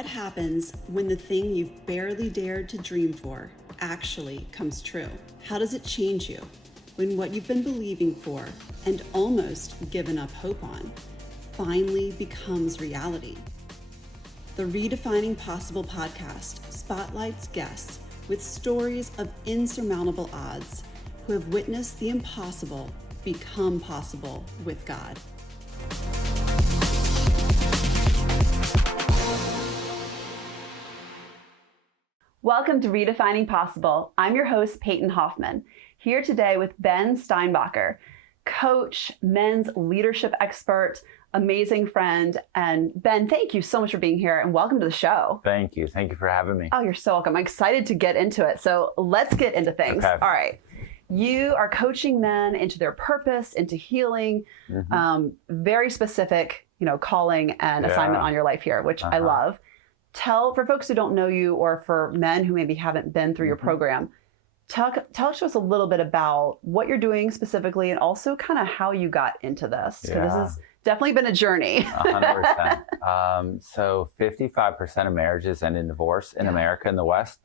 What happens when the thing you've barely dared to dream for actually comes true? How does it change you when what you've been believing for and almost given up hope on finally becomes reality? The Redefining Possible podcast spotlights guests with stories of insurmountable odds who have witnessed the impossible become possible with God. Welcome to Redefining Possible. I'm your host, Peyton Hoffman, here today with Ben Steinbacher, coach, men's leadership expert, amazing friend. And Ben, thank you so much for being here and welcome to the show. Thank you. Thank you for having me. Oh, you're so welcome. I'm excited to get into it. So let's get into things. Okay. All right. You are coaching men into their purpose, into healing, very specific, calling and assignment on your life here, which I love. For folks who don't know you or for men who maybe haven't been through your program, tell to us a little bit about what you're doing specifically and also kind of how you got into this. Because this has definitely been a journey. 100%. So 55% of marriages end in divorce in America in the West.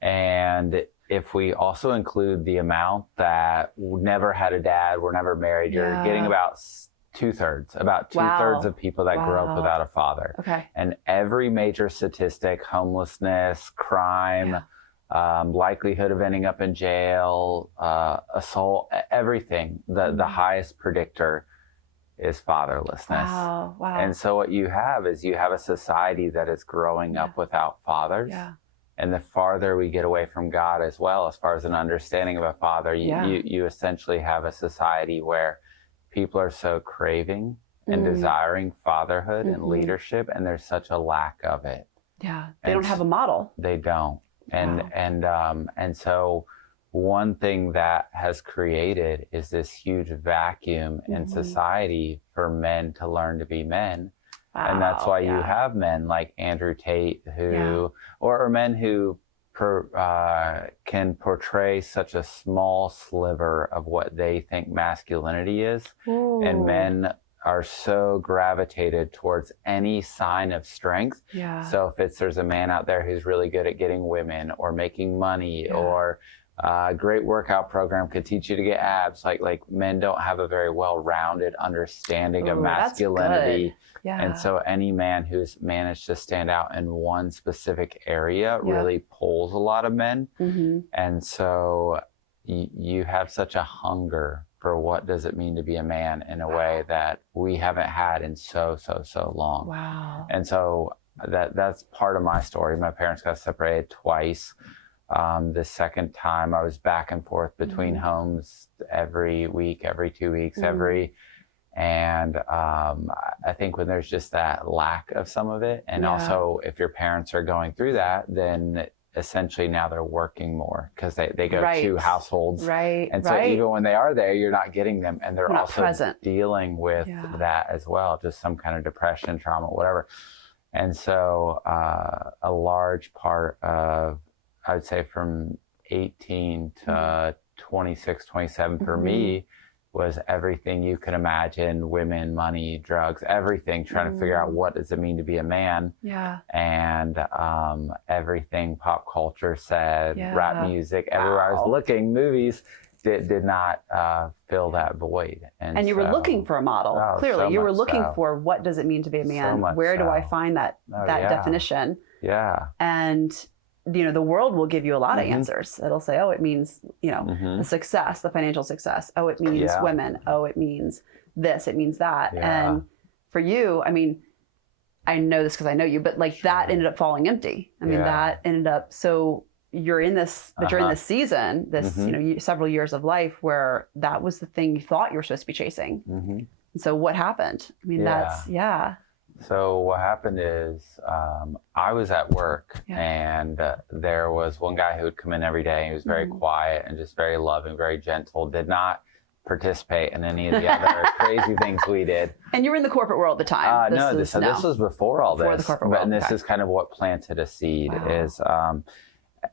And if we also include the amount that never had a dad, were never married, you're getting about two-thirds of people that grew up without a father. Okay. And every major statistic, homelessness, crime, likelihood of ending up in jail, assault, everything, the highest predictor is fatherlessness. Wow. And so what you have is you have a society that is growing up without fathers. Yeah. And the farther we get away from God as well, as far as an understanding of a father, you essentially have a society where people are so craving and desiring fatherhood and leadership, and there's such a lack of it. Yeah, they don't have a model. They don't. And so one thing that has created is this huge vacuum in society for men to learn to be men. And that's why you have men like Andrew Tate or men who can portray such a small sliver of what they think masculinity is. Ooh. And men are so gravitated towards any sign of strength. Yeah. So if there's a man out there who's really good at getting women or making money or a great workout program could teach you to get abs, like men don't have a very well-rounded understanding of masculinity. Yeah. And so any man who's managed to stand out in one specific area really pulls a lot of men. And so you have such a hunger for what does it mean to be a man in a way that we haven't had in so long. Wow. And so that's part of my story. My parents got separated twice. The second time I was back and forth between homes every week, every 2 weeks, and I think when there's just that lack of some of it, and also if your parents are going through that, then essentially now they're working more because they go to households. And so even when they are there, you're not getting them, and they're also present. Dealing with that as well, just some kind of depression, trauma, whatever. And so a large part of, I would say from 18 to 26, 27 for me was everything you could imagine: women, money, drugs, everything, trying to figure out what does it mean to be a man. Yeah. And everything pop culture said, rap music, everywhere I was looking, movies, did not fill that void. And you were looking for a model. Clearly, you were looking for what does it mean to be a man? Where do I find that definition? Yeah. And the world will give you a lot of answers. It'll say, oh, it means, the success, the financial success. Oh, it means women. Oh, it means this. It means that. Yeah. And for you, I mean, I know this because I know you, but that ended up falling empty. I mean, that ended up, so you're in this, but you're in this season, this, several years of life where that was the thing you thought you were supposed to be chasing. And so what happened? I mean, So what happened is I was at work and there was one guy who would come in every day. He was very quiet and just very loving, very gentle, did not participate in any of the other crazy things we did. And you were in the corporate world at the time. This was before all before this. The corporate world. And this is kind of what planted a seed is,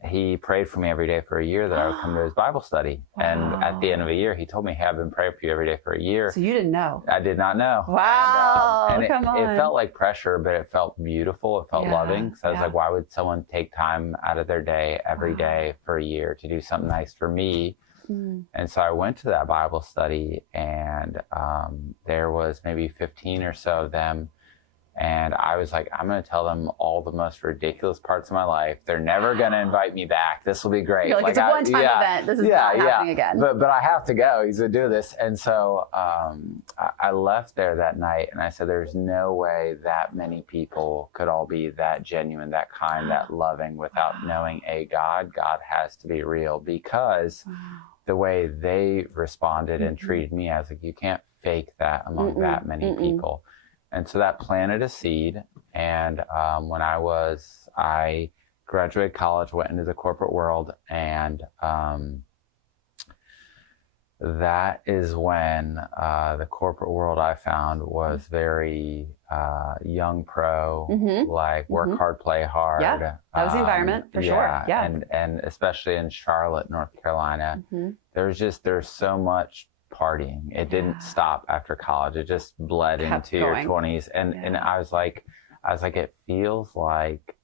he prayed for me every day for a year that I would come to his Bible study. Wow. And at the end of a year, he told me, hey, I've been praying for you every day for a year. So you didn't know? I did not know. Wow. And come on. It felt like pressure, but it felt beautiful. It felt loving. So I was like, why would someone take time out of their day every day for a year to do something nice for me? And so I went to that Bible study, and there was maybe 15 or so of them. And I was like, I'm going to tell them all the most ridiculous parts of my life. They're never going to invite me back. This will be great. You're like it's a one-time event. This is not happening again. But I have to go. He's going to do this. And so I left there that night, and I said, there's no way that many people could all be that genuine, that kind, that loving without knowing a God. God has to be real, because the way they responded and treated me, I was like, you can't fake that among that many people. And so that planted a seed. And when I graduated college, went into the corporate world, and that is when the corporate world I found was very young pro, like work hard, play hard. Yeah, that was the environment for sure. Yeah, and especially in Charlotte, North Carolina, there's so much partying. It didn't stop after college. It just bled into your 20s. And I was like, it feels like,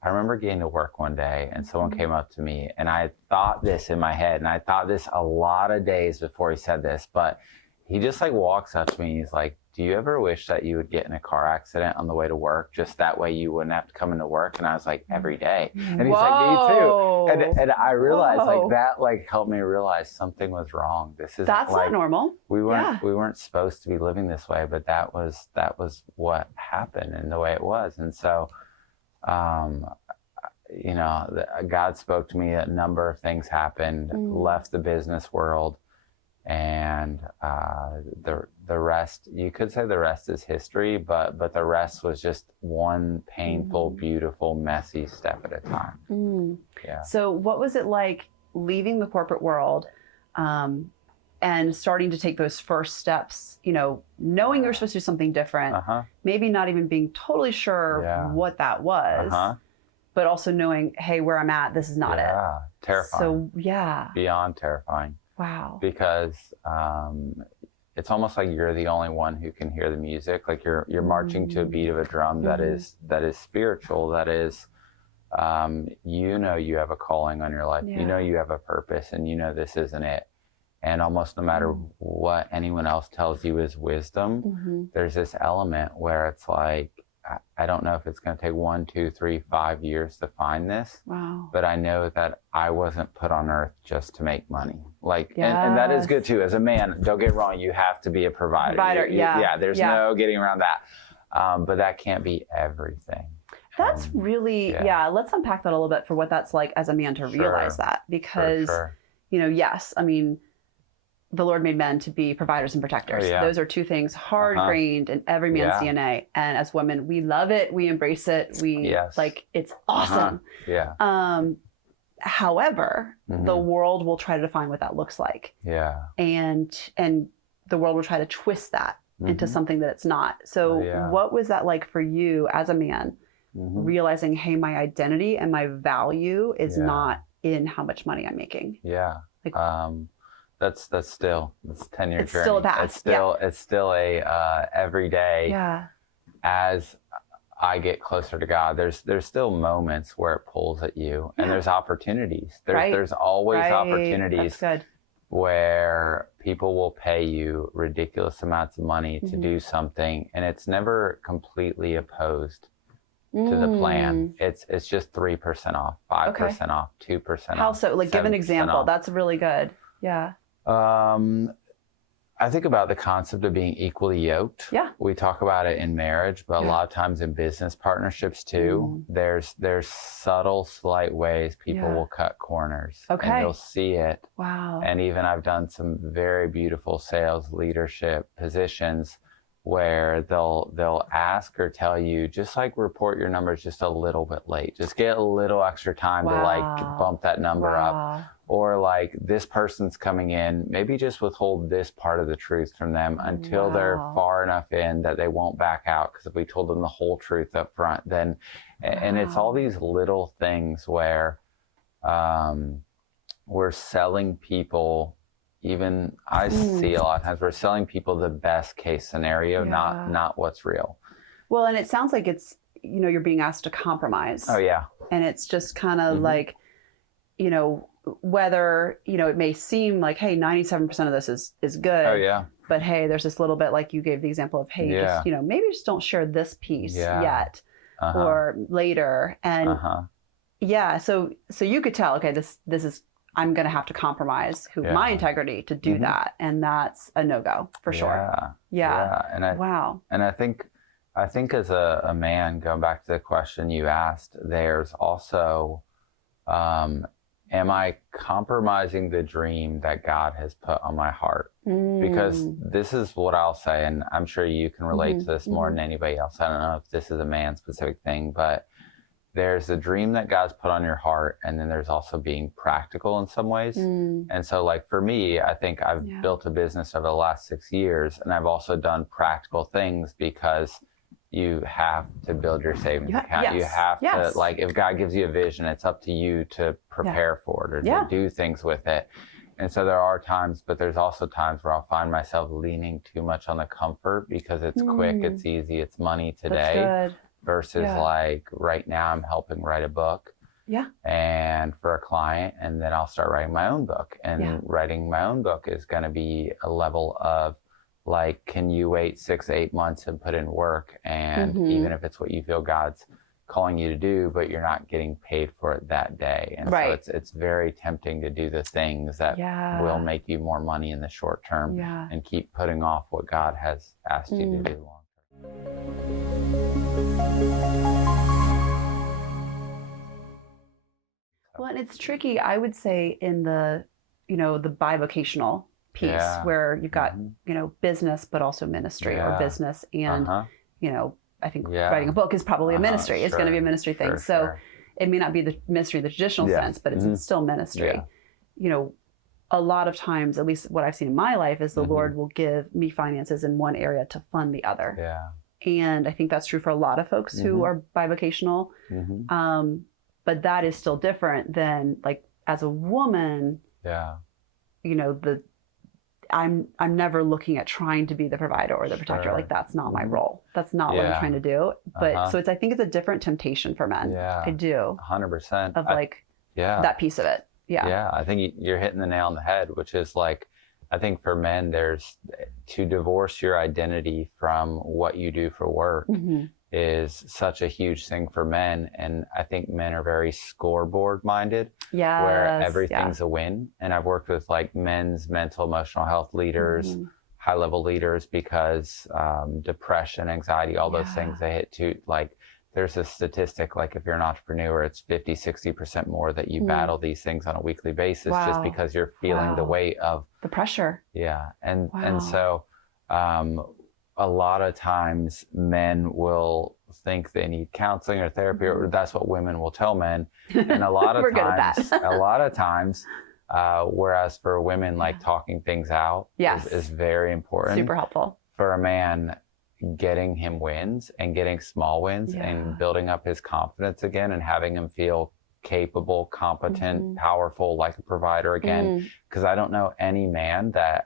I remember getting to work one day and someone came up to me, and I thought this in my head, and I thought this a lot of days before he said this, but he just like walks up to me and he's like, do you ever wish that you would get in a car accident on the way to work? Just that way you wouldn't have to come into work. And I was like, every day. And he's like, me too. And I realized like that like helped me realize something was wrong. That's like, not normal. We weren't supposed to be living this way, but that was what happened and the way it was. And so, you know, God spoke to me. A number of things happened, left the business world. And the rest, you could say the rest is history, but the rest was just one painful, beautiful, messy step at a time. Yeah. So what was it like leaving the corporate world and starting to take those first steps, you know, knowing you're supposed to do something different, maybe not even being totally sure what that was, but also knowing, hey, where I'm at, this is not it. Terrifying. So, beyond terrifying. Wow. Because it's almost like you're the only one who can hear the music. Like you're marching to a beat of a drum that is spiritual, that is, you know, you have a calling on your life. You know, you have a purpose, and you know this isn't it. And almost no matter what anyone else tells you is wisdom, there's this element where it's like, I don't know if it's going to take 1, 2, 3, 5 years to find this. Wow. But I know that I wasn't put on earth just to make money. Like, and that is good too. As a man, don't get wrong, you have to be a provider. There's no getting around that. But that can't be everything. That's really, let's unpack that a little bit for what that's like as a man to realize that. Because, you know, yes, I mean, the Lord made men to be providers and protectors. Those are two things hard-grained in every man's DNA. And as women, we love it. We embrace it. We like, it's awesome. However, the world will try to define what that looks like. And the world will try to twist that into something that it's not. So what was that like for you as a man, realizing, hey, my identity and my value is not in how much money I'm making? That's 10-year journey. It's still a path. It's still a everyday. As I get closer to God, there's still moments where it pulls at you, and there's opportunities. There's always opportunities where people will pay you ridiculous amounts of money to do something, and it's never completely opposed to the plan. It's just 3% off, 5% off, 2% off. How so? Like, give an example. That's really good. Yeah. I think about the concept of being equally yoked. We talk about it in marriage, but a lot of times in business partnerships too, there's subtle, slight ways people will cut corners. And you'll see it. Wow. And even I've done some very beautiful sales leadership positions where they'll ask or tell you, just like report your numbers just a little bit late. Just get a little extra time to like bump that number up. Or like, this person's coming in, maybe just withhold this part of the truth from them until they're far enough in that they won't back out. Because if we told them the whole truth up front, then, and it's all these little things where we're selling people, even I see a lot of times we're selling people the best case scenario, not what's real. Well, and it sounds like it's, you're being asked to compromise. Oh yeah. And it's just kind of like, whether, it may seem like, hey, 97% of this is good. Oh yeah. But hey, there's this little bit, like you gave the example of, hey, just, maybe just don't share this piece yet or later. And so you could tell, okay, this is, I'm going to have to compromise my integrity to do that. And that's a no-go for sure. Yeah. And I think as a man, going back to the question you asked, there's also, am I compromising the dream that God has put on my heart? Because this is what I'll say, and I'm sure you can relate to this more than anybody else. I don't know if this is a man-specific thing, but there's a dream that God's put on your heart, and then there's also being practical in some ways. And so like for me, I think I've built a business over the last 6 years, and I've also done practical things because you have to build your savings account. You have to, like, if God gives you a vision, it's up to you to prepare for it or to do things with it. And so there are times, but there's also times where I'll find myself leaning too much on the comfort because it's quick, it's easy, it's money today. Versus like right now I'm helping write a book and for a client, and then I'll start writing my own book, and writing my own book is going to be a level of like, can you wait 6-8 months and put in work? And even if it's what you feel God's calling you to do, but you're not getting paid for it that day. And so it's very tempting to do the things that will make you more money in the short term and keep putting off what God has asked you to do long term. Well, and it's tricky, I would say, in the, the bivocational piece where you've got, business, but also ministry or business. And, I think writing a book is probably a ministry. It's going to be a ministry thing. So it may not be the ministry in the traditional sense, but it's still ministry. A lot of times, at least what I've seen in my life, is the Lord will give me finances in one area to fund the other. And I think that's true for a lot of folks who are bivocational. But that is still different than, like, as a woman, I'm never looking at trying to be the provider or the protector. Like, that's not my role. That's not what I'm trying to do. But so I think it's a different temptation for men. I do. 100%. Of like that piece of it. Yeah. I think you're hitting the nail on the head, which is like, I think for men, there's to divorce your identity from what you do for work is such a huge thing for men. And I think men are very scoreboard minded, where everything's a win. And I've worked with like men's mental, emotional health leaders, high level leaders, because depression, anxiety, all those things they hit too. Like, there's a statistic, like if you're an entrepreneur, it's 50-60% more that you battle these things on a weekly basis just because you're feeling the weight of the pressure. And so a lot of times men will think they need counseling or therapy, or that's what women will tell men. And a lot of times, whereas for women, like talking things out is very important. Super helpful. For a man, getting him wins and getting small wins and building up his confidence again and having him feel capable, competent, powerful, like a provider again. Because I don't know any man that,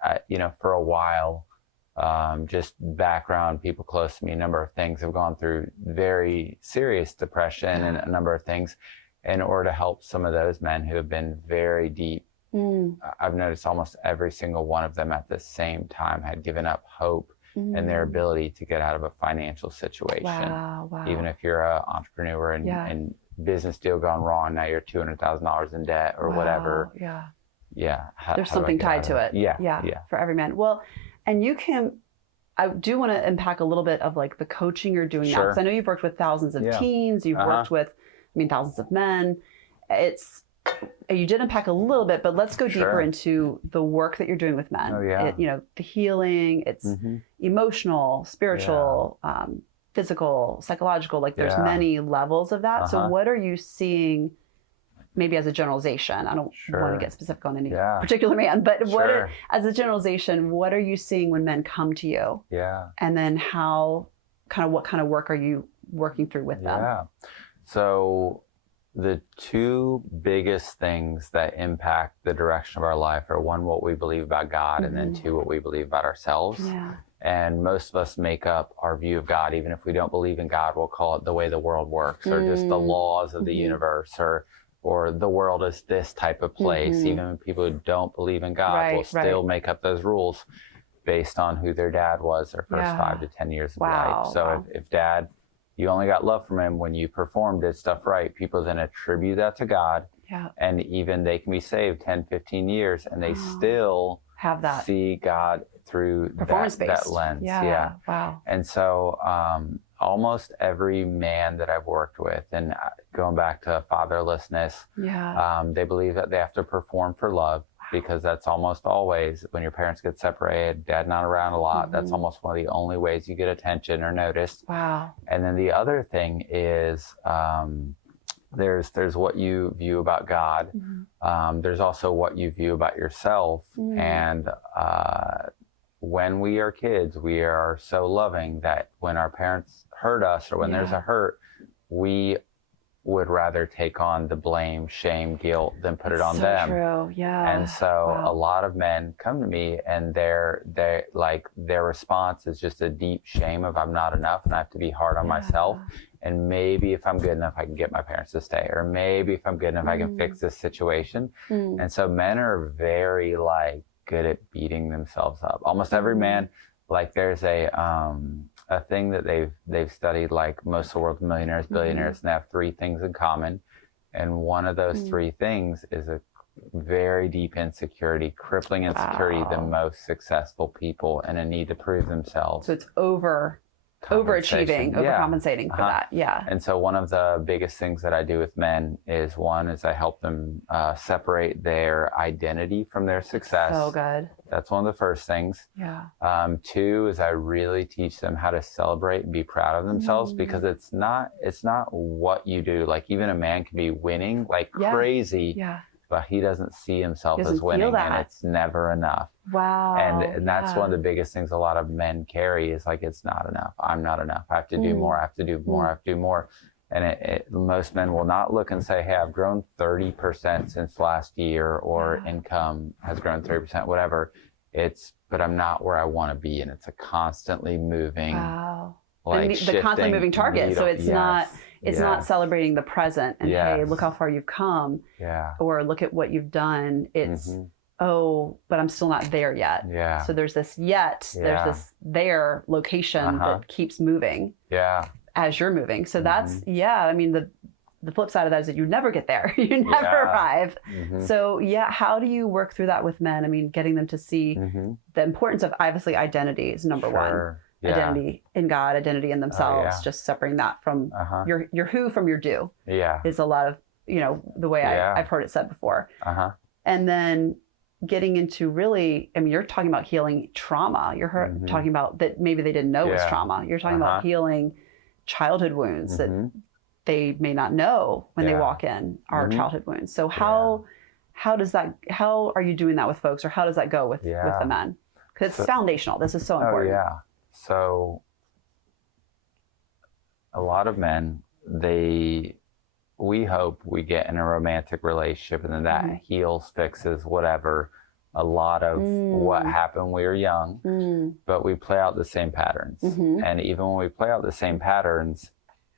for a while, just background, people close to me, a number of things have gone through very serious depression and a number of things. In order to help some of those men who have been very deep, I've noticed almost every single one of them at the same time had given up hope and their ability to get out of a financial situation. Even if you're an entrepreneur and business deal gone wrong, now you're $200,000 in debt or whatever. There's something tied to it. For every man. Well, and I do want to unpack a little bit of like the coaching you're doing now, because I know you've worked with thousands of teens, you've worked with, thousands of men. You did unpack a little bit, but let's go deeper into the work that you're doing with men. The healing, it's emotional, spiritual, physical, psychological, like there's many levels of that. So what are you seeing, maybe as a generalization? I don't want to get specific on any particular man, but as a generalization, what are you seeing when men come to you? And then what kind of work are you working through with them? So The two biggest things that impact the direction of our life are, one, what we believe about God, and then two, what we believe about ourselves. Yeah. And most of us make up our view of God. Even if we don't believe in God, we'll call it the way the world works, or just the laws of the universe, or the world is this type of place. Even people who don't believe in God will still make up those rules based on who their dad was their first 5 to 10 years of life. So if dad, you only got love from him when you performed, did stuff right, people then attribute that to God. Yeah. And even they can be saved 10, 15 years and they still have that, see God through that lens. Yeah. Wow. And so almost every man that I've worked with, and going back to fatherlessness, they believe that they have to perform for love, because that's almost always, when your parents get separated, dad not around a lot, that's almost one of the only ways you get attention or noticed. Wow. And then the other thing is there's what you view about God. There's also what you view about yourself. And when we are kids, we are so loving that when our parents hurt us, or when there's a hurt, we would rather take on the blame, shame, guilt than put it on them. True. Yeah. And so a lot of men come to me and their response is just a deep shame of, I'm not enough and I have to be hard on myself. And maybe if I'm good enough, I can get my parents to stay, or maybe if I'm good enough, I can fix this situation. And so men are very good at beating themselves up. Almost every man, there's a thing that they've studied, most of the world's millionaires, billionaires, and they have three things in common. And one of those three things is a very deep insecurity, crippling insecurity, the most successful people, and a need to prove themselves. So it's overachieving, overcompensating for that. Yeah. And so one of the biggest things that I do with men is, one is I help them separate their identity from their success. So good. That's one of the first things. Yeah. Two is I really teach them how to celebrate and be proud of themselves, because it's not what you do. Even a man can be winning crazy. Yeah. But he doesn't see himself as winning, and it's never enough. Wow. And that's one of the biggest things a lot of men carry is it's not enough. I'm not enough. I have to do more. I have to do more. I have to do more. And most men will not look and say, hey, I've grown 30% since last year, or income has grown 30%, whatever. But I'm not where I want to be. And it's a constantly moving, the constantly moving target. So it's not celebrating the present and hey, look how far you've come, or look at what you've done. It's but I'm still not there yet. Yeah. So there's this there's this there location that keeps moving. Yeah. As you're moving. So that's I mean the flip side of that is that you never get there. You never arrive. So how do you work through that with men? I mean, getting them to see the importance of, obviously, identity is number one. Identity in God, identity in themselves, just separating that from your who from your do is a lot of, the way I've heard it said before. And then getting into really, I mean, you're talking about healing trauma. You're talking about that maybe they didn't know was trauma. You're talking about healing childhood wounds that they may not know when they walk in are childhood wounds. So how are you doing that with folks, or how does that go with the men? Because it's foundational. This is so important. So a lot of men, we hope we get in a romantic relationship and then that heals, fixes, whatever, a lot of what happened when we were young, but we play out the same patterns. And even when we play out the same patterns,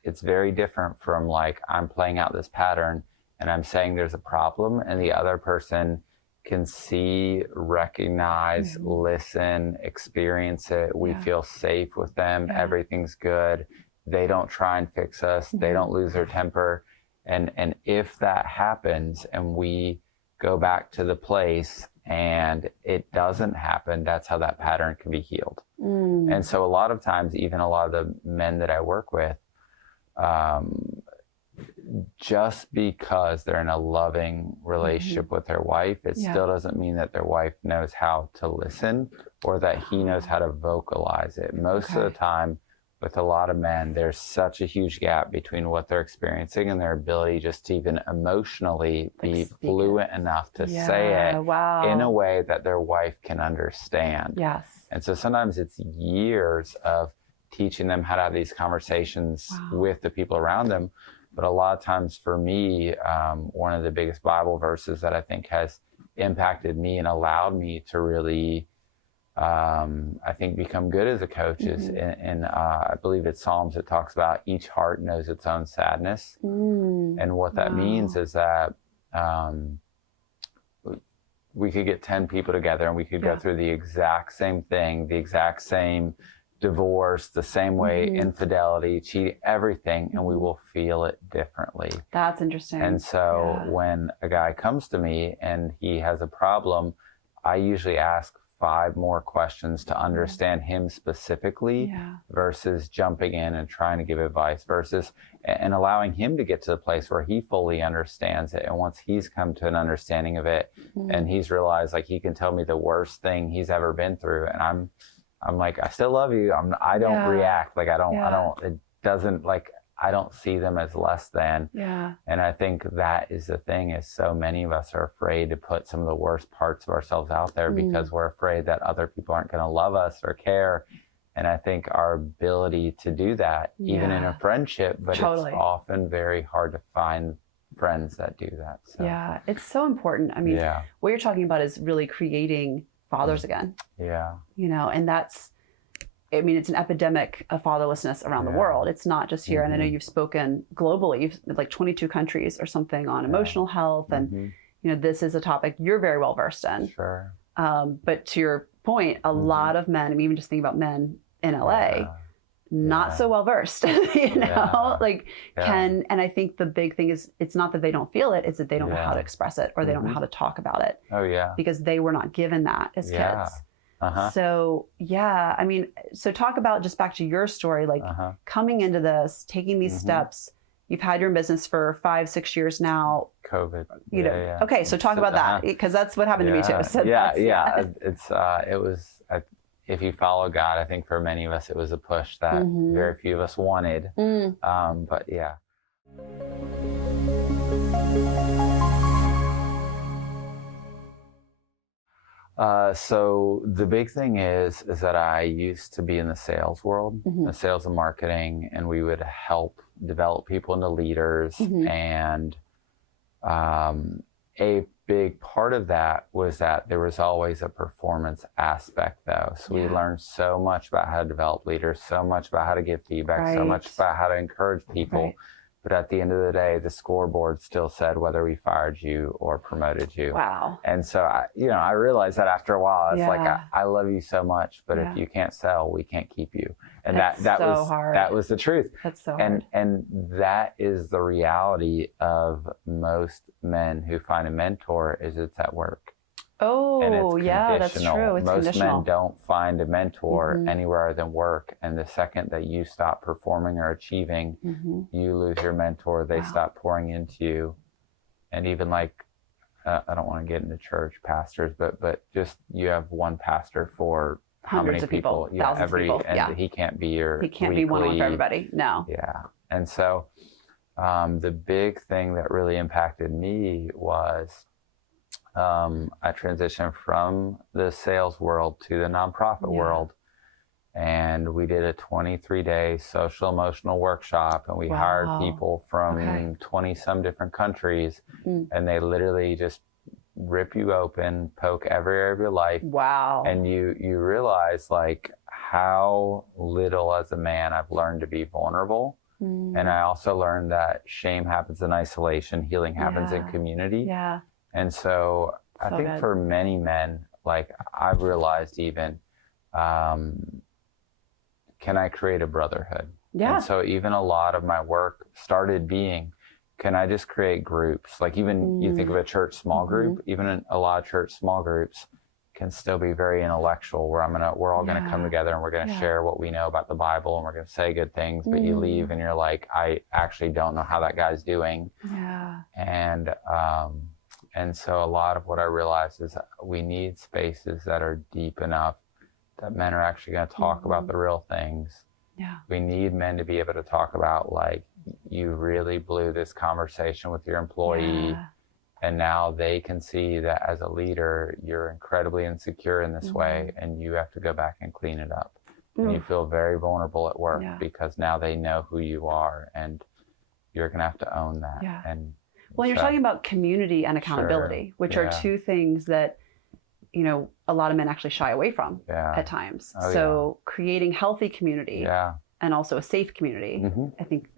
it's very different from I'm playing out this pattern and I'm saying there's a problem, and the other person can see, recognize, listen, experience it. We feel safe with them. Everything's good. They don't try and fix us. They don't lose their temper. And if that happens and we go back to the place and it doesn't happen, that's how that pattern can be healed. And so a lot of times, even a lot of the men that I work with, just because they're in a loving relationship with their wife, it still doesn't mean that their wife knows how to listen or that he knows how to vocalize it. Most of the time, with a lot of men, there's such a huge gap between what they're experiencing and their ability just to even emotionally be fluent enough to say it in a way that their wife can understand. Yes. And so sometimes it's years of teaching them how to have these conversations with the people around them. But a lot of times for me, one of the biggest Bible verses that I think has impacted me and allowed me to really, I think, become good as a coach is in I believe it's Psalms. It talks about each heart knows its own sadness. And what that means is that we could get 10 people together and we could go through the exact same thing, the exact same divorce, the same way, infidelity, cheating, everything, and we will feel it differently. That's interesting. And so when a guy comes to me and he has a problem, I usually ask 5 more questions to understand him specifically versus jumping in and trying to give advice and allowing him to get to the place where he fully understands it. And once he's come to an understanding of it and he's realized like he can tell me the worst thing he's ever been through, and I'm like, I still love you. I don't react. Like, it doesn't, like, I don't see them as less than. And I think that is the thing, is so many of us are afraid to put some of the worst parts of ourselves out there because we're afraid that other people aren't going to love us or care. And I think our ability to do that, even in a friendship, but it's often very hard to find friends that do that. So. Yeah, it's so important. I mean, what you're talking about is really creating fathers again. You know, and that's, I mean, it's an epidemic of fatherlessness around the world. It's not just here. And I know you've spoken globally, you've like 22 countries or something on emotional health. And, you know, this is a topic you're very well versed in. Sure. But to your point, a lot of men, I mean, even just think about men in LA, not so well versed, you know, and I think the big thing is, it's not that they don't feel it, it's that they don't know how to express it, or they don't know how to talk about it. Because they were not given that as kids. So, I mean, so talk about, just back to your story, like coming into this, taking these steps. You've had your own business for 5-6 years now. COVID. You know, okay. So talk about that, because that's what happened to me too. So it was, if you follow God, I think for many of us, it was a push that very few of us wanted. But yeah. So the big thing is that I used to be in the sales world, the sales and marketing, and we would help develop people into leaders. And a big part of that was that there was always a performance aspect, though. So we learned so much about how to develop leaders, so much about how to give feedback, so much about how to encourage people. But at the end of the day, the scoreboard still said whether we fired you or promoted you. Wow. And so, I realized that after a while, it's like, I love you so much, but if you can't sell, we can't keep you. And that was the truth. That's so hard. And that is the reality of most men who find a mentor, is it's at work. Oh, yeah, that's true. It's Most conditional. men don't find a mentor anywhere other than work. And the second that you stop performing or achieving, you lose your mentor. They stop pouring into you. And even like, I don't want to get into church pastors, but just, you have one pastor for hundreds how many of people? Thousands of people. And he can't be your He can't be one for everybody. No. Yeah. And so the big thing that really impacted me was, I transitioned from the sales world to the nonprofit world, and we did a 23-day social emotional workshop, and we hired people from 20 some different countries, and they literally just rip you open, poke every area of your life. And you realize like how little as a man I've learned to be vulnerable. And I also learned that shame happens in isolation, healing happens in community. And so I think for many men, like I've realized even, can I create a brotherhood? And so even a lot of my work started being, can I just create groups? Like even you think of a church small group, even a lot of church small groups can still be very intellectual, where we're all going to come together and we're going to share what we know about the Bible, and we're going to say good things, but you leave and you're like, I actually don't know how that guy's doing. And so a lot of what I realized is we need spaces that are deep enough that men are actually going to talk about the real things. We need men to be able to talk about, like, you really blew this conversation with your employee, and now they can see that as a leader, you're incredibly insecure in this way, and you have to go back and clean it up. And you feel very vulnerable at work because now they know who you are. And you're going to have to own that. Yeah. And well, you're talking about community and accountability, which are two things that, you know, a lot of men actually shy away from at times. So creating healthy community and also a safe community,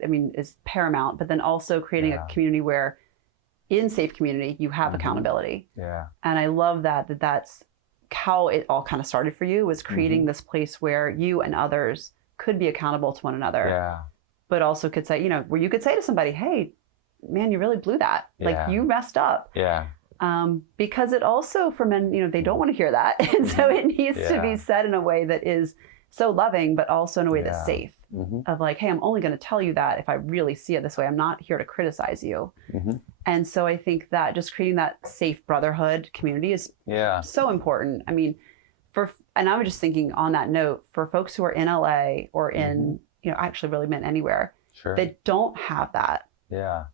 I mean, is paramount, but then also creating a community where in safe community, you have accountability. Yeah. And I love that's how it all kind of started for you, was creating this place where you and others could be accountable to one another. Yeah. But also could say, you know, where you could say to somebody, hey, man, you really blew that. Like you messed up. Yeah. Because it also, for men, you know, they don't want to hear that. And so it needs to be said in a way that is so loving, but also in a way that's safe. Of like, hey, I'm only going to tell you that if I really see it this way. I'm not here to criticize you. And so I think that just creating that safe brotherhood community is so important. I mean, and I was just thinking on that note, for folks who are in LA or in, you know, actually really meant anywhere, that don't have that. Yeah.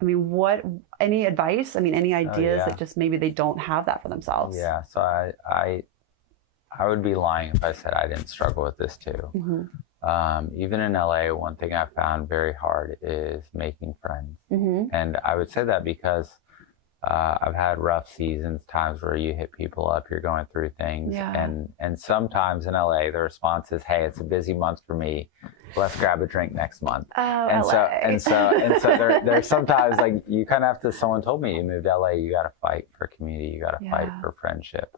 I mean, any advice? I mean, any ideas that just maybe they don't have that for themselves? Yeah. So I would be lying if I said I didn't struggle with this too. Even in LA, one thing I found very hard is making friends. And I would say that because I've had rough seasons, times where you hit people up, you're going through things. And sometimes in LA, the response is, hey, it's a busy month for me. Let's grab a drink next month. And LA. so there's sometimes like you kind of have to, someone told me, you moved to LA, you got to fight for community. You got to fight for friendship.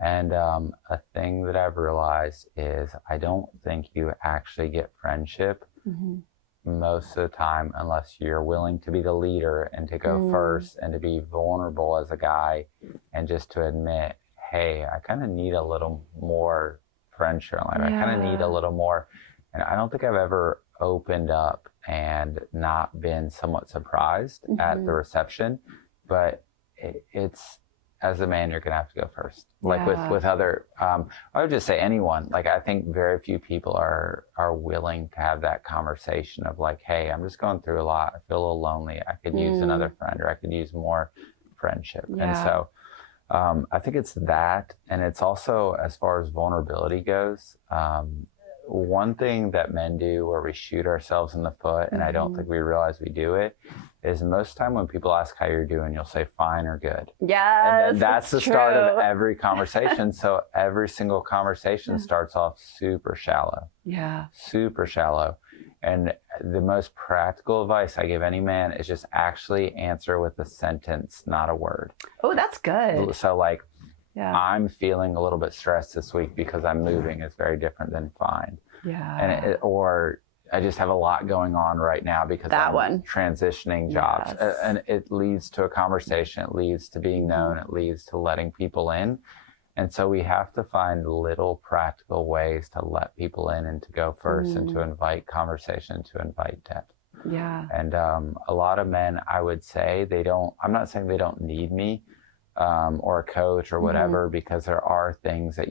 And a thing that I've realized is I don't think you actually get friendship most of the time unless you're willing to be the leader and to go first and to be vulnerable as a guy and just to admit, hey, I kind of need a little more friendship. Like, I kind of need a little more. And I don't think I've ever opened up and not been somewhat surprised at the reception, but it's, as a man, you're going to have to go first. Like with other, I would just say anyone, like I think very few people are willing to have that conversation of like, hey, I'm just going through a lot. I feel a little lonely. I could use another friend, or I could use more friendship. And so I think it's that. And it's also, as far as vulnerability goes, one thing that men do where we shoot ourselves in the foot, and I don't think we realize we do it, is most of the time when people ask how you're doing, you'll say fine or good. Yes, and that's the start of every conversation. So every single conversation starts off super shallow. Yeah. Super shallow. And the most practical advice I give any man is just actually answer with a sentence, not a word. Oh, that's good. So like, I'm feeling a little bit stressed this week because I'm moving is very different than fine. Yeah. And or I just have a lot going on right now because I'm transitioning jobs. And it leads to a conversation. It leads to being known. It leads to letting people in. And so we have to find little practical ways to let people in and to go first and to invite conversation, to invite depth. Yeah. And a lot of men, I would say, I'm not saying they don't need me or a coach or whatever, because there are things that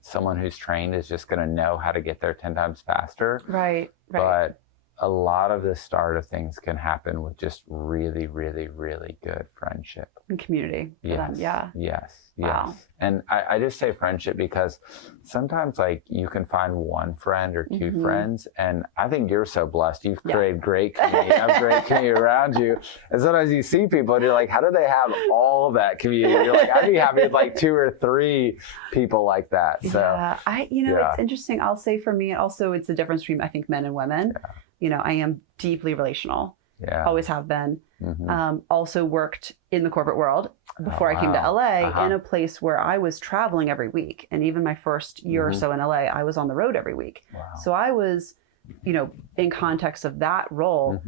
someone who's trained is just going to know how to get there 10 times faster. Right. But a lot of the start of things can happen with just really, really, really good friendship. And community. Yes. Yes. Wow. And I just say friendship because sometimes like you can find one friend or two friends. And I think you're so blessed. You've created great community. You have great community around you. And sometimes you see people and you're like, how do they have all that community? You're like, I'd be happy with like 2 or 3 people like that. So it's interesting. I'll say for me, also it's the difference between, I think, men and women. Yeah. You know, I am deeply relational. Yeah. Always have been. Also worked in the corporate world before I came to LA in a place where I was traveling every week. And even my first year or so in LA, I was on the road every week. Wow. So I was, you know, in context of that role,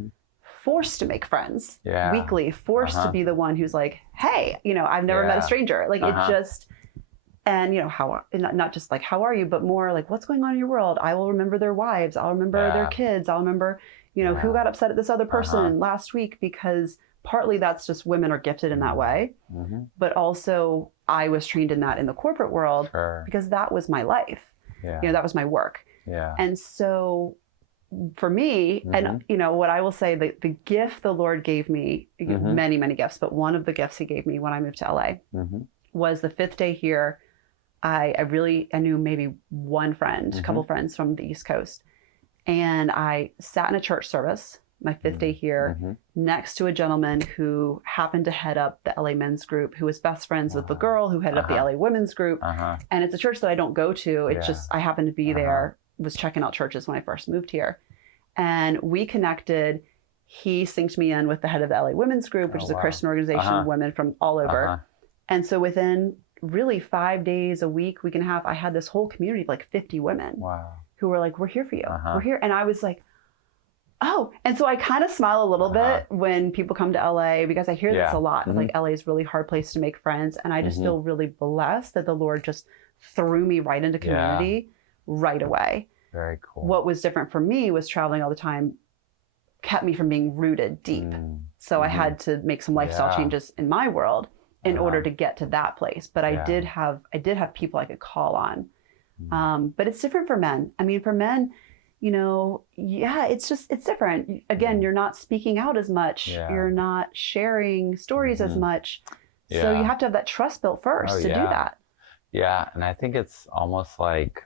forced to make friends weekly, forced to be the one who's like, hey, you know, I've never met a stranger. Like it just, and you know, not just like, how are you, but more like, what's going on in your world? I will remember their wives. I'll remember their kids. I'll remember, you know, who got upset at this other person last week, because partly that's just women are gifted in that way. But also I was trained in that in the corporate world because that was my life. You know, that was my work. And so for me, and you know, what I will say, the gift the Lord gave me, many, many gifts, but one of the gifts he gave me when I moved to LA was the 5th day here. I knew maybe one friend, a couple friends from the East Coast. And I sat in a church service my 5th day here, next to a gentleman who happened to head up the LA men's group, who was best friends with the girl who headed up the LA women's group. And it's a church that I don't go to. It's just, I happened to be there, was checking out churches when I first moved here. And we connected. He synced me in with the head of the LA women's group, which is a Christian organization of women from all over. And so within really 5 days, a week, week and a half, I had this whole community of like 50 women who were like, we're here for you. We're here. And I was like, oh. And so I kind of smile a little bit when people come to LA, because I hear this a lot. Like, LA is a really hard place to make friends. And I just feel really blessed that the Lord just threw me right into community right away. Very cool. What was different for me was traveling all the time kept me from being rooted deep. So I had to make some lifestyle changes in my world in order to get to that place. But I did have people I could call on. But it's different for men. I mean, for men, you know, it's different. Again, you're not speaking out as much. You're not sharing stories as much. So you have to have that trust built first to do that. Yeah. And I think it's almost like,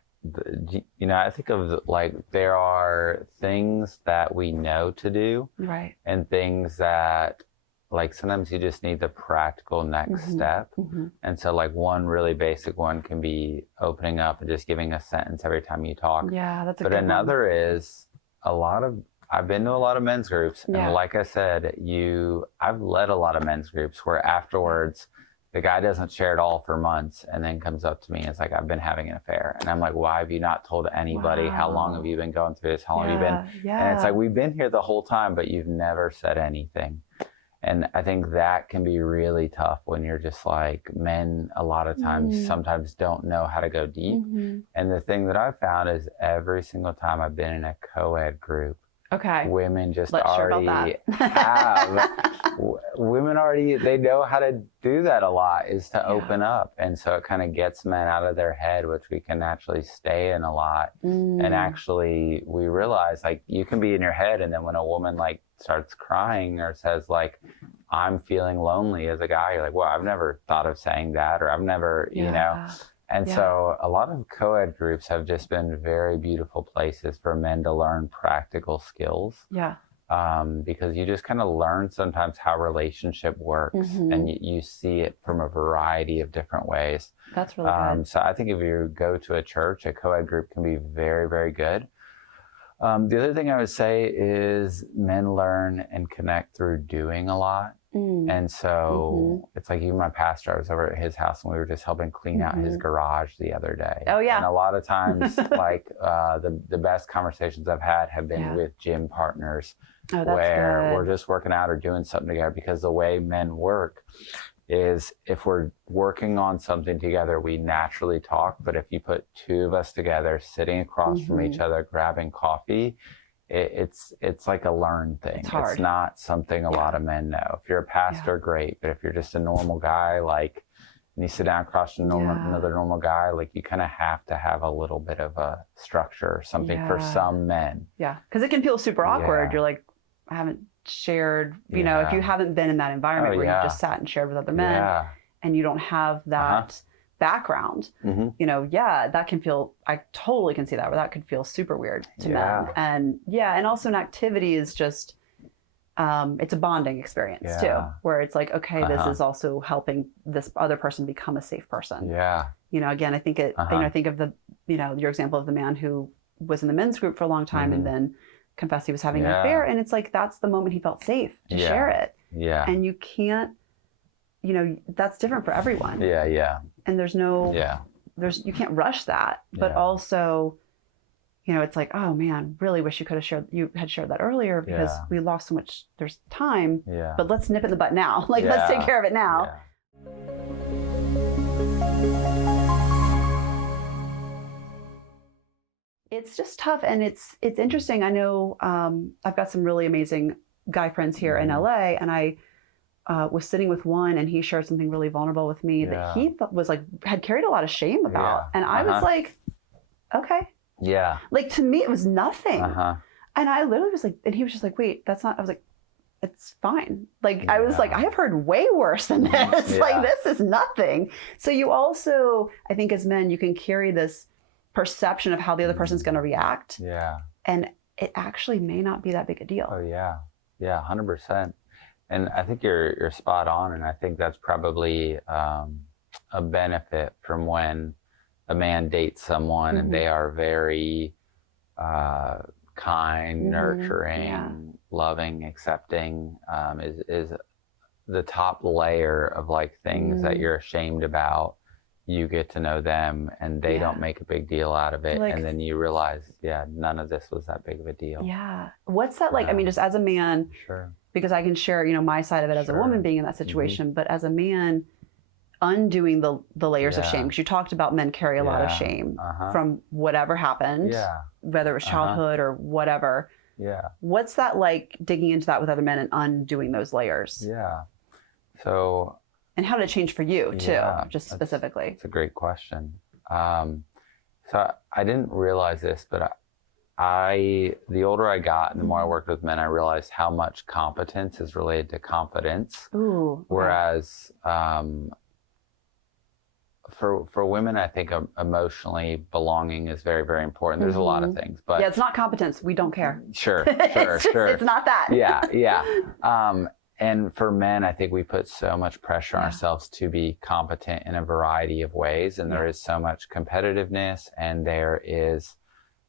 you know, I think of like, there are things that we know to do. Right. And things that, like, sometimes you just need the practical next step. And so like one really basic one can be opening up and just giving a sentence every time you talk. Yeah, that's a good one. But another is I've been to a lot of men's groups. And like I said, I've led a lot of men's groups where afterwards the guy doesn't share it all for months and then comes up to me and it's like, I've been having an affair. And I'm like, why have you not told anybody? How long have you been going through this? How long have you been? And it's like, we've been here the whole time, but you've never said anything. And I think that can be really tough when you're just like, men a lot of times sometimes don't know how to go deep. And the thing that I've found is every single time I've been in a co-ed group, women just already have. Women already, they know how to do that a lot, is to open up. And so it kind of gets men out of their head, which we can naturally stay in a lot. And actually we realize like you can be in your head, and then when a woman like starts crying or says like, I'm feeling lonely as a guy, you're like, well, I've never thought of saying that, or I've never, you know. And so a lot of co-ed groups have just been very beautiful places for men to learn practical skills. Because you just kind of learn sometimes how relationship works, and you see it from a variety of different ways. That's really good. So I think if you go to a church, a co-ed group can be very, very good. The other thing I would say is men learn and connect through doing a lot. And so it's like even my pastor, I was over at his house and we were just helping clean out his garage the other day. And a lot of times like the best conversations I've had have been with gym partners where we're just working out or doing something together, because the way men work is if we're working on something together, we naturally talk. But if you put two of us together, sitting across from each other, grabbing coffee, it's like a learned thing. It's not something a lot of men know. If you're a pastor, great. But if you're just a normal guy, like, and you sit down across from another normal guy, like you kind of have to have a little bit of a structure or something for some men. Because it can feel super awkward. You're like, I haven't shared, you know, if you haven't been in that environment where you just sat and shared with other men and you don't have that background, you know, that can feel, I totally can see that, where that could feel super weird to men. And also an activity is just, it's a bonding experience too, where it's like, okay, this is also helping this other person become a safe person. You know, again, I think you know, I think of the, you know, your example of the man who was in the men's group for a long time and then confessed he was having an affair. And it's like, that's the moment he felt safe to share it. And you can't, you know, that's different for everyone. And there's no, you can't rush that, but also, you know, it's like, oh man, really wish you had shared that earlier, because we lost so much, there's time, but let's nip it in the butt now. Like, let's take care of it now. It's just tough. And it's interesting. I know, I've got some really amazing guy friends here in LA, and I was sitting with one, and he shared something really vulnerable with me that he thought was like, had carried a lot of shame about. And I was like, okay. Like, to me, it was nothing. And I literally was like, and he was just like, wait, that's not, I was like, it's fine. Like, I was like, I have heard way worse than this. Like, this is nothing. So you also, I think as men, you can carry this perception of how the other person's going to react. And it actually may not be that big a deal. Yeah, 100%. And I think you're spot on. And I think that's probably a benefit from when a man dates someone and they are very kind, nurturing, loving, accepting, is the top layer of like things that you're ashamed about. You get to know them and they don't make a big deal out of it. Like, and then you realize, none of this was that big of a deal. Yeah. What's that like? I mean, just as a man, because I can share, my side of it as a woman being in that situation, but as a man, undoing the layers of shame, because you talked about men carry a lot of shame from whatever happened, whether it was childhood or whatever. Yeah. What's that like, digging into that with other men and undoing those layers? Yeah. So. And how did it change for you too, just specifically? It's a great question. So I didn't realize this, but the older I got and the more I worked with men, I realized how much competence is related to confidence. Ooh. Okay. Whereas for women, I think emotionally belonging is very, very important. There's a lot of things, but it's not competence. We don't care. Sure. It's not that. Yeah. And for men, I think we put so much pressure on ourselves to be competent in a variety of ways. And there is so much competitiveness, and there is,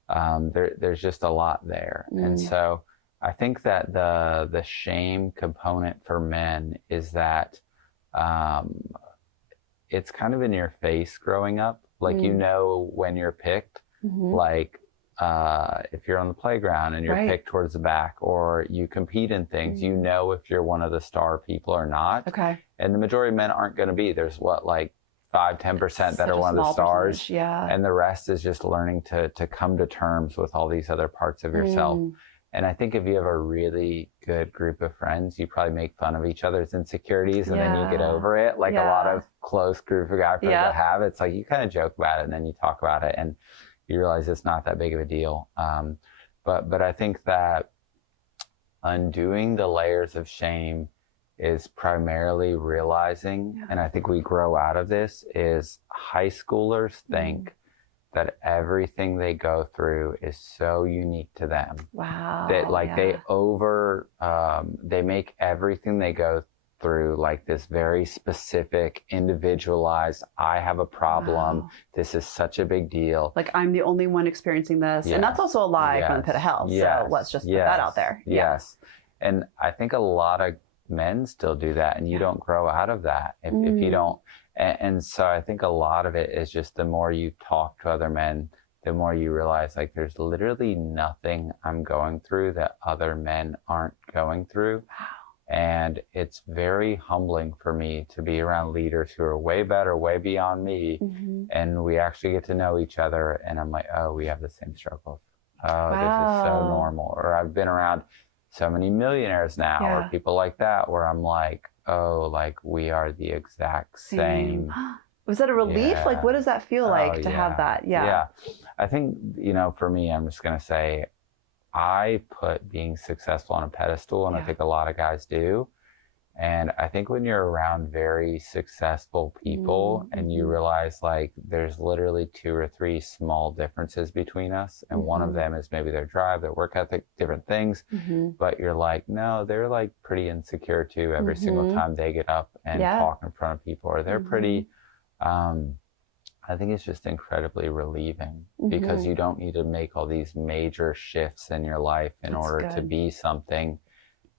there's just a lot there. And so I think that the shame component for men is that, it's kind of in your face growing up. Like, when you're picked, like, if you're on the playground and you're picked towards the back, or you compete in things, if you're one of the star people or not. Okay. And the majority of men aren't going to be. There's 5-10% that are one of the stars. Yeah. And the rest is just learning to come to terms with all these other parts of yourself. And I think if you have a really good group of friends, you probably make fun of each other's insecurities and then you get over it. Like a lot of close group of guy friends that have, it's like you kind of joke about it and then you talk about it and you realize it's not that big of a deal. But I think that undoing the layers of shame is primarily realizing, and I think we grow out of this, is high schoolers think that everything they go through is so unique to them. Wow. That they make everything they go through like this very specific, individualized, I have a problem. Wow. This is such a big deal. Like, I'm the only one experiencing this. Yes. And that's also a lie from the pit of hell. Yes. So let's just put that out there. Yes. And I think a lot of men still do that, and you don't grow out of that if you don't. And so I think a lot of it is just the more you talk to other men, the more you realize, like, there's literally nothing I'm going through that other men aren't going through. Wow. And it's very humbling for me to be around leaders who are way better, way beyond me. And we actually get to know each other. And I'm like, oh, we have the same struggles. Oh, this is so normal. Or I've been around so many millionaires now, or people like that, where I'm like, oh, like, we are the exact same. Was that a relief? Like, what does that feel like to have that? Yeah. I think, for me, I'm just going to say, I put being successful on a pedestal, and I think a lot of guys do. And I think when you're around very successful people and you realize, like, there's literally 2 or 3 small differences between us, and one of them is maybe their drive, their work ethic, different things, but you're like, no, they're like pretty insecure too every single time they get up and talk in front of people, or they're pretty, I think it's just incredibly relieving because you don't need to make all these major shifts in your life in order to be something.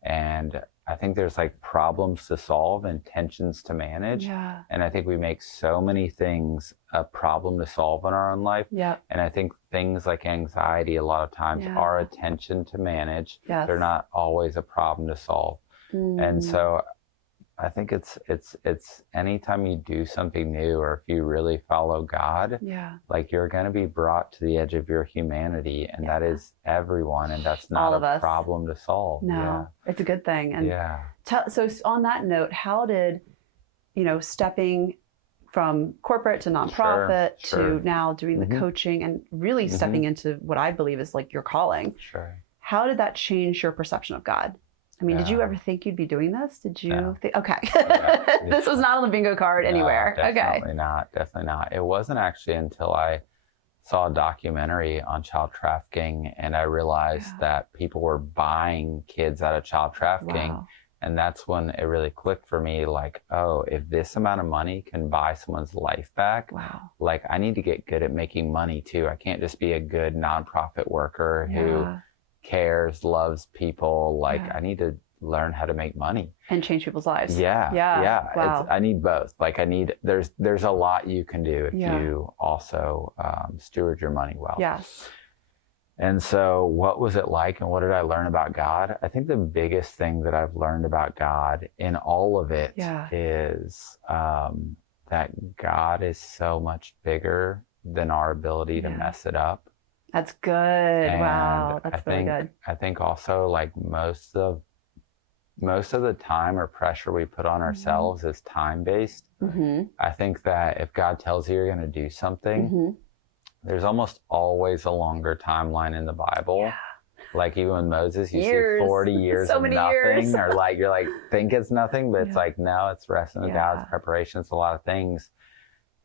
And I think there's like problems to solve and tensions to manage. Yeah. And I think we make so many things a problem to solve in our own life. Yeah. And I think things like anxiety a lot of times are a tension to manage. Yes. They're not always a problem to solve. And so I think it's anytime you do something new, or if you really follow God, like, you're going to be brought to the edge of your humanity, and that is everyone, and that's not a problem to solve. No, it's a good thing. And so on that note, how did, stepping from corporate to nonprofit to now doing the coaching and really stepping into what I believe is like your calling, how did that change your perception of God? I mean, did you ever think you'd be doing this? Did you think, okay, this was not on the bingo card anywhere. Definitely not. It wasn't actually until I saw a documentary on child trafficking, and I realized that people were buying kids out of child trafficking. Wow. And that's when it really clicked for me, like, oh, if this amount of money can buy someone's life back, like, I need to get good at making money too. I can't just be a good nonprofit worker who cares, loves people. Like, I need to learn how to make money. And change people's lives. Yeah. Wow. I need both. Like, there's a lot you can do if you also steward your money well. Yes. And so what was it like, and what did I learn about God? I think the biggest thing that I've learned about God in all of it is that God is so much bigger than our ability to mess it up. That's good. And wow. That's really good. I think also, like, most of the time or pressure we put on ourselves is time-based. I think that if God tells you you're going to do something, there's almost always a longer timeline in the Bible. Like, even with Moses, you see 40 years of nothing, or like, you're like, think it's nothing, but it's like, no, it's resting in God's preparation. It's a lot of things.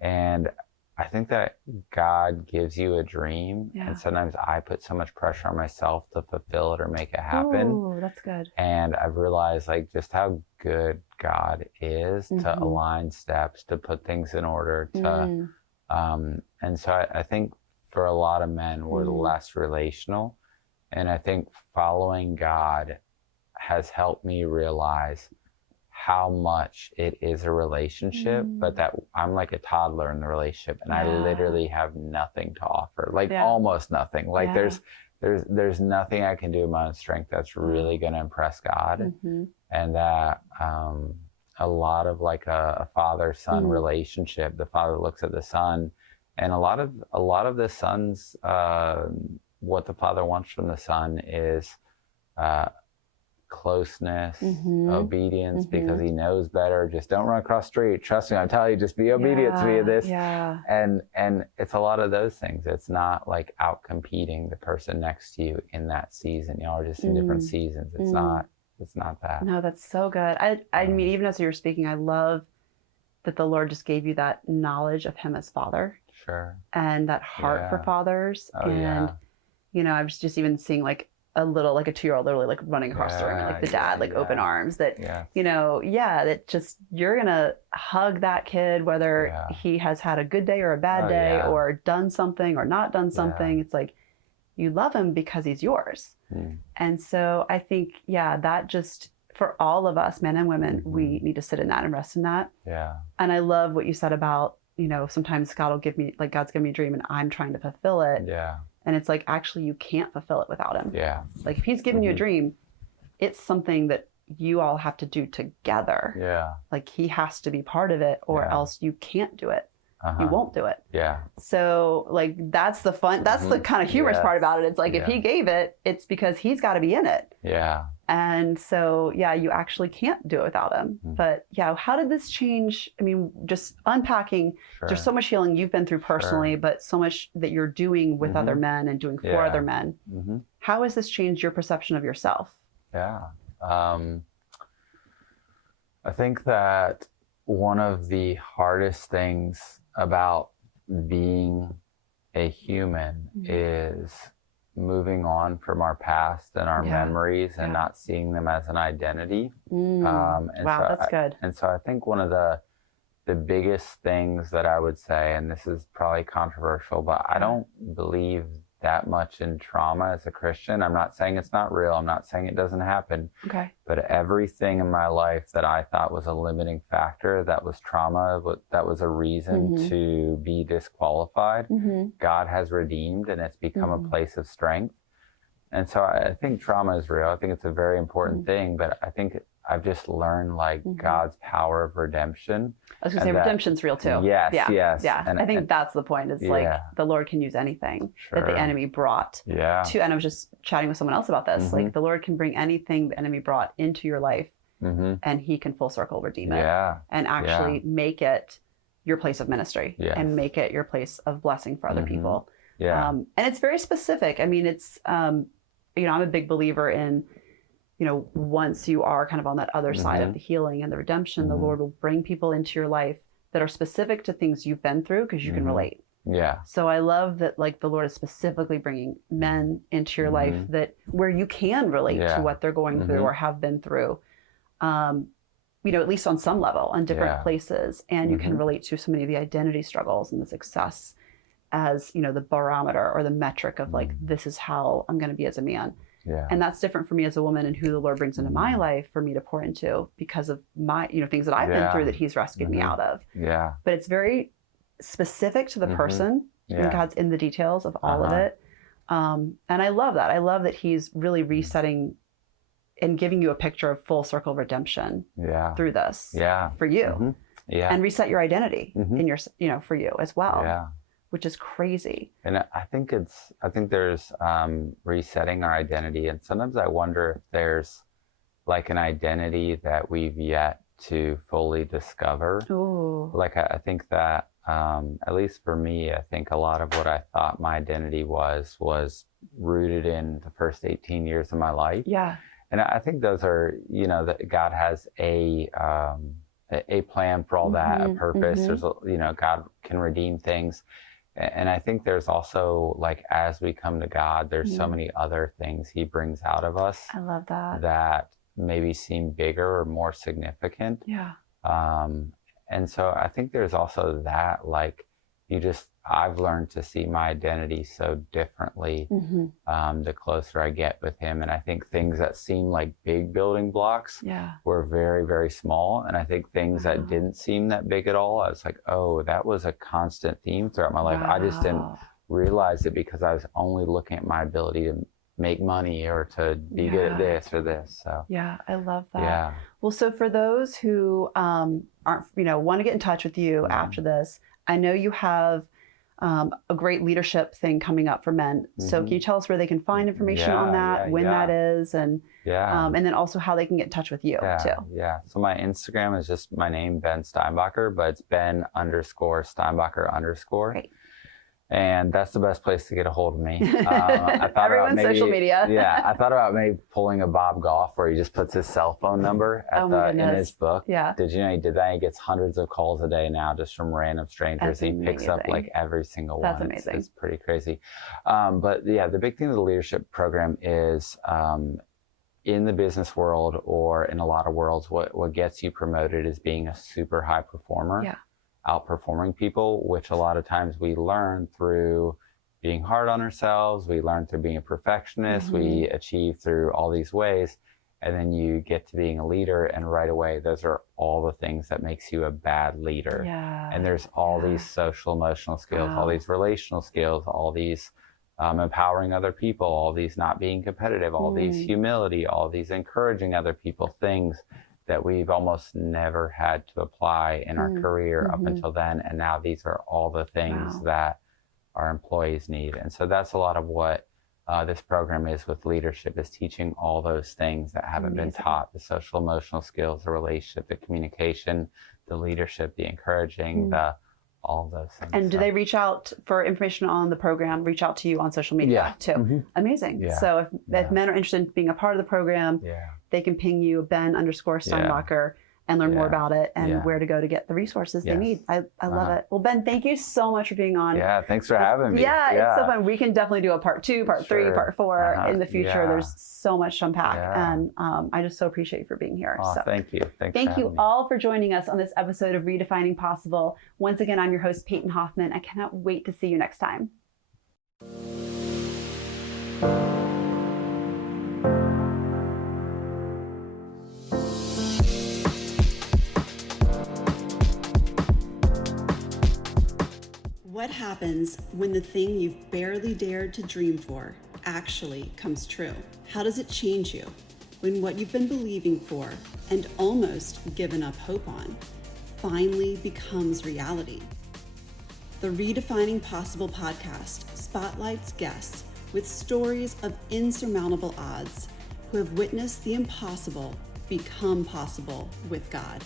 And I think that God gives you a dream, and sometimes I put so much pressure on myself to fulfill it or make it happen. Oh, that's good. And I've realized, like, just how good God is to align steps, to put things in order, to and so I think for a lot of men, we're less relational. And I think following God has helped me realize how much it is a relationship, but that I'm like a toddler in the relationship, and I literally have nothing to offer, like almost nothing. Like there's nothing I can do in my own strength that's really going to impress God. And that a lot of like a father-son relationship, the father looks at the son, and a lot of the son's what the father wants from the son is closeness, obedience, because he knows better. Just don't run across the street. Trust me, I tell you, just be obedient to me in this. And it's a lot of those things. It's not like out competing the person next to you in that season. Y'all are just in different seasons. It's not that. No, that's so good. I mean, even as you were speaking, I love that the Lord just gave you that knowledge of him as father. Sure. And that heart for fathers. You know, I was just even seeing like a little, like a 2-year-old literally like running across the room, and like the dad, like open arms, that, you know, that just, you're going to hug that kid, whether he has had a good day or a bad day or done something or not done something. It's like, you love him because he's yours. And so I think, that just, for all of us, men and women, we need to sit in that and rest in that. And I love what you said about, you know, sometimes God will give me, like, God's giving me a dream and I'm trying to fulfill it. And it's like, actually, you can't fulfill it without him. Like, if he's giving you a dream, it's something that you all have to do together. Like, he has to be part of it, or else you can't do it. You won't do it. So, like, that's the fun, that's the kind of humorous part about it. It's like, if he gave it, it's because he's got to be in it. And so, you actually can't do it without him. But how did this change? I mean, just unpacking, there's so much healing you've been through personally, but so much that you're doing with other men and doing for other men. How has this changed your perception of yourself? I think that one of the hardest things about being a human is moving on from our past and our memories and not seeing them as an identity. Wow, that's good. And so I think one of the biggest things that I would say, and this is probably controversial, but I don't believe that much in trauma as a Christian. I'm not saying it's not real. I'm not saying it doesn't happen. But everything in my life that I thought was a limiting factor, that was trauma, that was a reason to be disqualified, God has redeemed, and it's become a place of strength. And so I think trauma is real. I think it's a very important thing, but I think I've just learned like God's power of redemption. I was going to say redemption's real too. Yes. And I think that's the point. It's like the Lord can use anything that the enemy brought to, and I was just chatting with someone else about this. Like, the Lord can bring anything the enemy brought into your life, and he can full circle redeem it and actually make it your place of ministry and make it your place of blessing for other people. And it's very specific. I mean, it's, you know, I'm a big believer in, you know, once you are kind of on that other side of the healing and the redemption, the Lord will bring people into your life that are specific to things you've been through, because you can relate. Yeah. So I love that, like, the Lord is specifically bringing men into your life that where you can relate to what they're going through or have been through, at least on some level, on different places. And you can relate to so many of the identity struggles and the success as, the barometer or the metric of like, this is how I'm going to be as a man. Yeah. And that's different for me as a woman and who the Lord brings into my life for me to pour into because of my, things that I've been through that he's rescued me out of. Yeah. But it's very specific to the person, and God's in the details of all of it. And I love that. I love that he's really resetting and giving you a picture of full circle redemption through this for you. And reset your identity in your, for you as well, which is crazy. And I think there's resetting our identity. And sometimes I wonder if there's like an identity that we've yet to fully discover. Ooh. Like, I think that, at least for me, I think a lot of what I thought my identity was rooted in the first 18 years of my life. Yeah. And I think those are, that God has a plan for all that, a purpose. There's, God can redeem things. And I think there's also, like, as we come to God, there's so many other things he brings out of us. I love that. That maybe seem bigger or more significant. Yeah. And so I think there's also that, like, I've learned to see my identity so differently the closer I get with him. And I think things that seem like big building blocks were very, very small. And I think things that didn't seem that big at all, I was like, oh, that was a constant theme throughout my life. I just didn't realize it because I was only looking at my ability to make money or to be good at this or this. So yeah, I love that. Yeah. Well, so for those who aren't, want to get in touch with you after this, I know you have a great leadership thing coming up for men. So can you tell us where they can find information on that, when that is, and then also how they can get in touch with you too? Yeah. So my Instagram is just my name, Ben Steinbacher, but it's Ben_Steinbacher_. Great. And that's the best place to get a hold of me. Everyone's social media. I thought about maybe pulling a Bob Goff where he just puts his cell phone number in his book. Yeah. Did you know he did that? He gets hundreds of calls a day now just from random strangers. He picks up like every single one. That's amazing. It's pretty crazy. But yeah, the big thing of the leadership program is in the business world or in a lot of worlds, what gets you promoted is being a super high performer. Yeah. Outperforming people, which a lot of times we learn through being hard on ourselves, we learn through being a perfectionist, we achieve through all these ways, and then you get to being a leader, and right away those are all the things that makes you a bad leader. And there's all these social emotional skills, all these relational skills, all these empowering other people, all these not being competitive, all these humility, all these encouraging other people, things that we've almost never had to apply in our career up until then. And now these are all the things that our employees need. And so that's a lot of what this program is with leadership, is teaching all those things that haven't been taught: the social emotional skills, the relationship, the communication, the leadership, the encouraging, all those things. And do they reach out for information on the program, reach out to you on social media too? Amazing. Yeah. So if men are interested in being a part of the program, they can ping you, Ben_Steinbacher, and learn more about it and where to go to get the resources they need. I love it. Well, Ben, thank you so much for being on. Yeah, thanks for having me. Yeah, it's so fun. We can definitely do a part 2, part 3, part 4 in the future. There's so much to unpack. And I just so appreciate you for being here. Oh, so thank you. Thank you all for joining us on this episode of Redefining Possible. Once again, I'm your host, Peyton Hoffman. I cannot wait to see you next time. What happens when the thing you've barely dared to dream for actually comes true? How does it change you when what you've been believing for and almost given up hope on finally becomes reality? The Redefining Possible podcast spotlights guests with stories of insurmountable odds who have witnessed the impossible become possible with God.